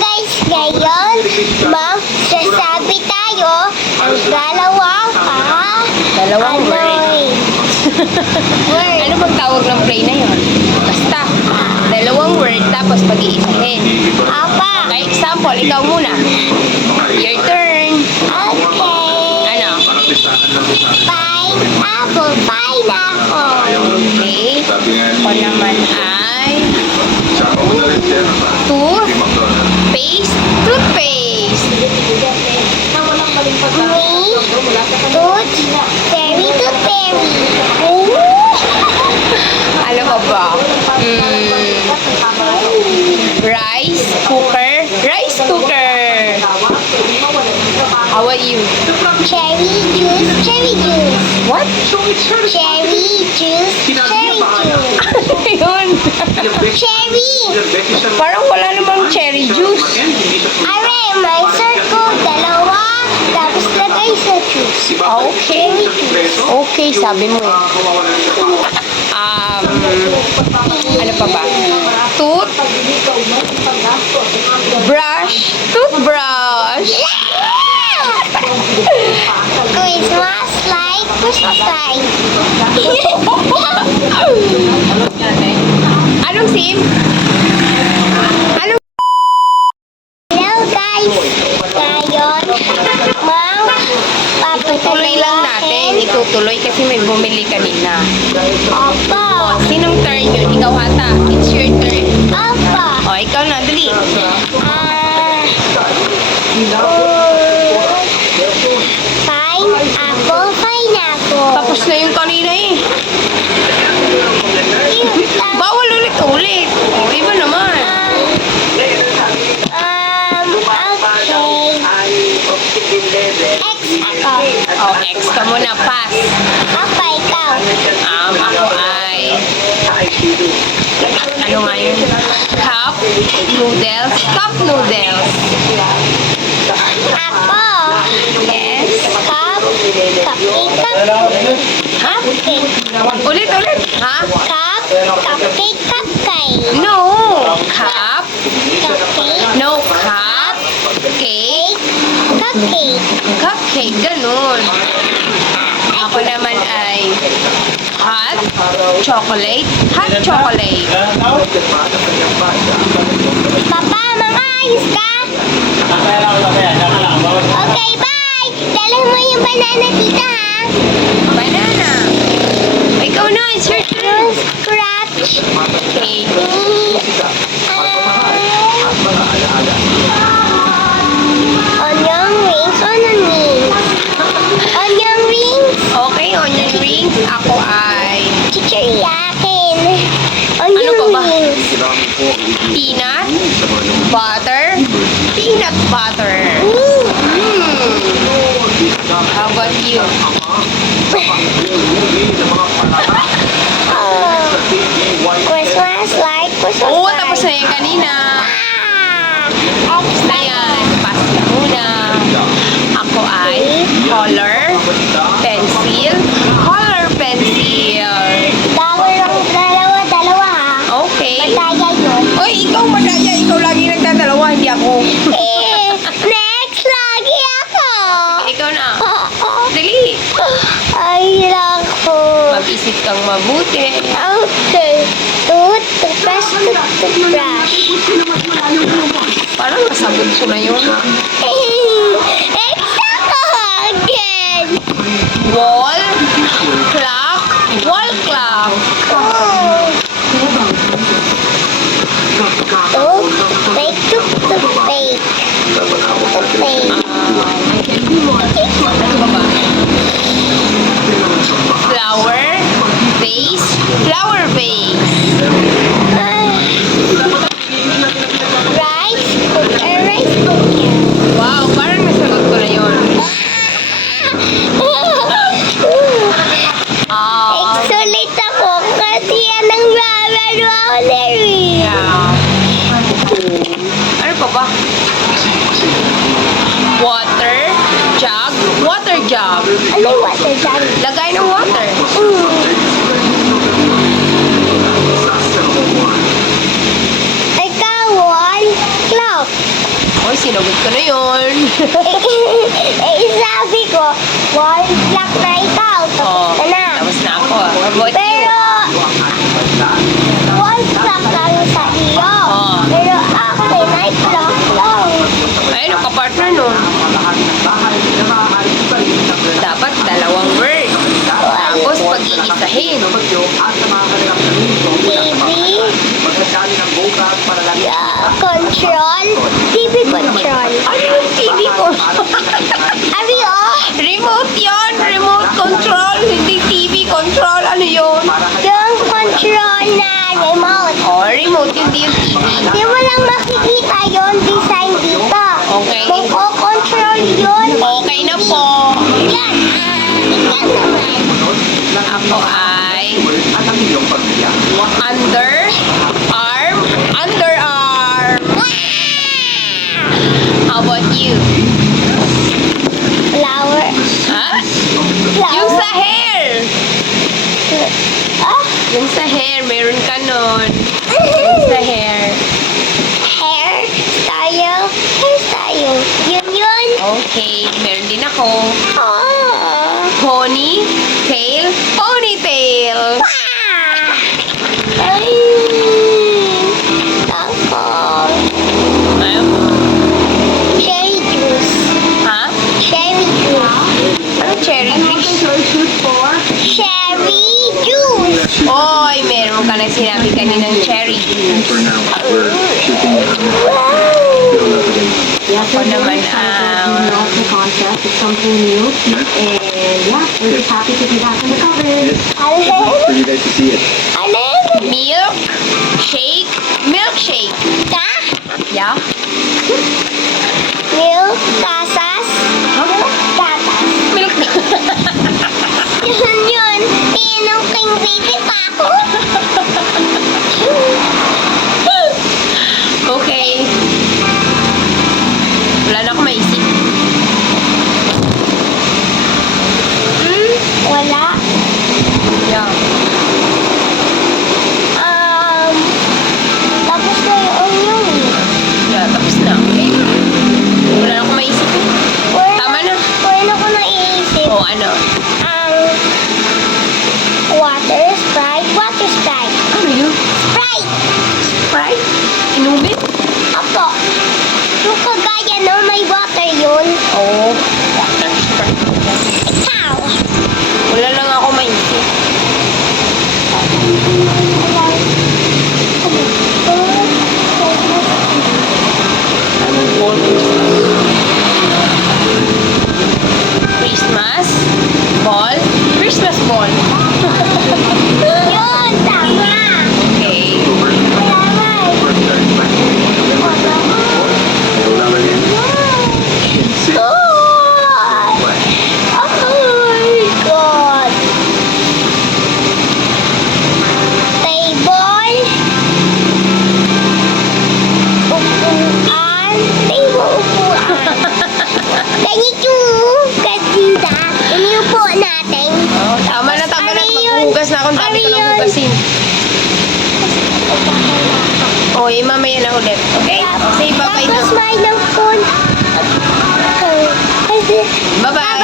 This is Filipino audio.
guys, ngayon magsasabi tayo ng dalawang word. word. Ano bang tawag ng play na yun? Basta, dalawang word tapos pag-iisahin. Apa? Okay, example, ikaw muna. Your turn. Okay. Ano? Pineapple, pineapple. Okay. Ako naman ay toothpaste, toothpaste. Me, fairy, Ano pa ba? Rice cooker, rice cooker. How about you? cherry juice. What? Cherry juice. Yun. Cherry. Parang wala namang cherry juice. Are, may circle, dalawa, tapos lagay sa juice. Okay. Okay, sabi mo. Ano pa ba? Toothbrush. Christmas light. Anong sim? Anong? Hello guys. Ngayon, Itutuloy lang natin. Itutuloy kasi may bumili kanina. Opo. Sinong turn yun? Ikaw ata. It's your turn. Opo. O, ikaw na. Dali. Pineapple. Tapos na yung kanina eh. Bawal ulit-ulit. O, iba naman. Okay. X ako. O, X ka muna. Pass. Apa, ikaw? Ako ay... Ano nga yun? Cup noodles. Cup noodles. Ako. Yes. Cupcake. Ulit. Ha? Cupcake. No. Cup. Cupcake. No. Cup. Cake. Cupcake. Cupcake. Ganun. Ako naman ay hot chocolate. Hot chocolate. Papa, mga ayos ka? Okay, bye! Dalhin mo yung banana dito, ha? Banana. Ikaw na. It's your turn. Scratch. Okay. Onion rings. Onion rings. Okay, onion rings. Ako ay Chichiri akin. Onion Ano pa ba? rings. peanut butter. Peanut butter. How about you? Christmas light. Oo, tapos na yan kanina. Tapos na yan. Pass ka muna. Ako ay color pencil. Color pencil. Dalawa, ha? Okay. Madaya yun. Oy, ikaw madaya. Ikaw lagi nagdadalawa, hindi ako. Next, lagi ako. Ikaw na. Dali. Ay, ako. Mag-isip kang mabuti. Okay. Toothbrush. Parang nasagot ko na yun. Next ako again. Wall clock. Wall clock. Toothpaste. Ano ba ba? Flower vase. Flower vase. Rice cooker. Wow, parang nasagot ko na yun. Exulit ako kasi yan ang Larry. Yeah. Ano pa ba? Water jug. Water jug. Ano yung water jug? Lagay ng water. Ikaw, wall clock. Oy, sinagot ko na yun. Sabi ko, wall clock na ikaw. Oh, Tapos ka na. tapos na ako. How about you? Pero, wall clock lang sa iyo. Oh. Pero ako, night clock lang. Ay, nakapartner nun. Dapat dalawang word. Tapos pag-iisahin. Control. TV control. Ano yung TV ko? Abi, oh. Remote yon, remote control. Hindi TV control. Ano yun? Yung control na remote. Oh, remote, hindi yung TV. Di mo lang makikita yon design dito. Okay. Control yun. Okay na po. Yan. Yan naman. Ako ay underarm. How about you? Flower. Ha? Flower. Yung sa hair. Ah, Yung sa hair, meron ka nun. Yung sa hair. hairstyle. Hairstyle. Yun. Okay, meron din ako. Ah. Pony, tail, ponytail. Ay. Tapos. Ayun. Cherry juice. Ha? Cherry juice. Ano cherry juice? Cherry juice. Oy, meron ka na sinabi kaninang cherry juice. Wow. Ako naman ang concept. It's something new. And yeah, we're just happy to be back on the cover. Alin? for you guys to see it. Alin? milk shake, milkshake. Ka? Yeah? Milk kasas? Gatas. Milk. Yun. Tinong king baby pa ako. Okay. Wala na ako maisip. Wala. Yeah. Tapos na yung Yeah, tapos na. Okay. Wala na ako maisip. Tama na. Wala ko naiisip. O, ano? Ang water sprite. Water sprite. Ano yun? Sprite. Sprite? Inumin? Apo. Yung kagaya no, may water yun. Oo. Water Sprite. Ikaw. Wala lang ako maisip. Anong ball? Christmas? Ball? Christmas ball. Yun, tama. Okay. Tama. Oh my God. Table. Upuan. Table, upuan. Ganito. Ganda. Iniupo natin. Oh, tama na, tama na. Ano yun? Maghuhugas na akong dami ko Ano nang yun? hugasin. O, mamaya na ulit. Okay? O, say bye-bye na. Tapos may ng phone. Kasi Bye-bye.